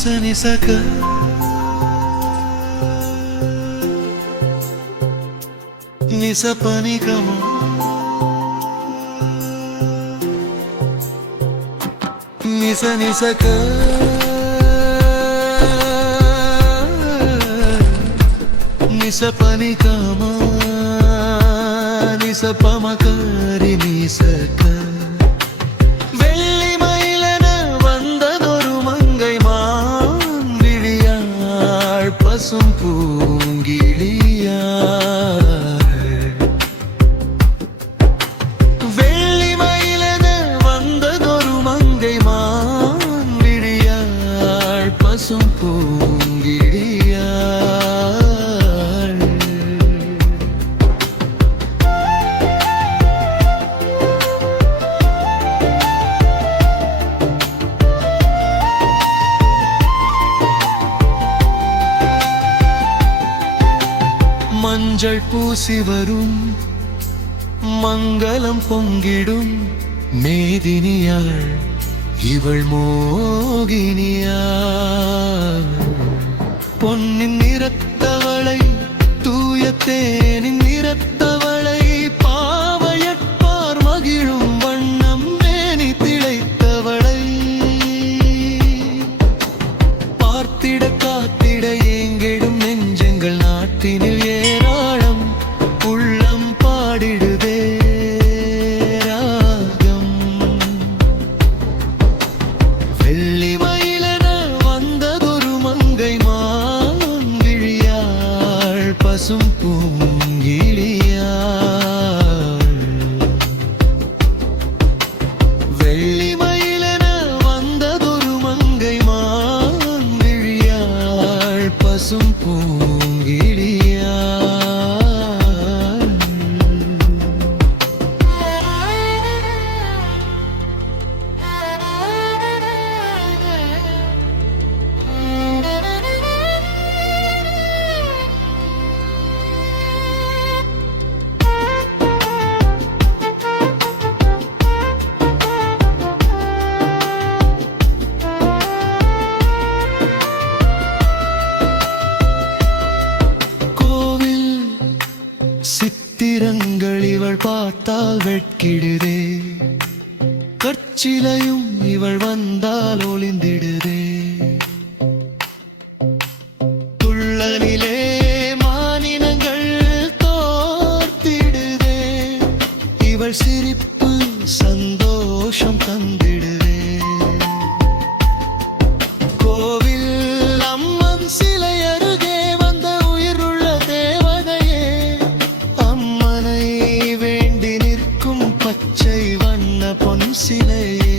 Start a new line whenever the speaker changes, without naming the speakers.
నిసనిసక. నిస పనికమ. నిస నిసక నిస పనికమ. నిస పమకారి నిసక. மஞ்சள் பூசி வரும் மங்களம் பொங்கிடும் மேதினியாள் இவள் மோகினியாள். பொன்னின் நிறத்தவளை தூயத்தே mais um. இவள் பார்த்தால் வெட்கிடுதே. கற்சிலையும் இவள் வந்தால் ஒளிந்திடுதே. துள்ளலிலே மானினங்கள் தோர்த்திடுதே. இவள் சிரிப்பு சந்தோஷம் தந்திடுதே. പൊൻസിലയേ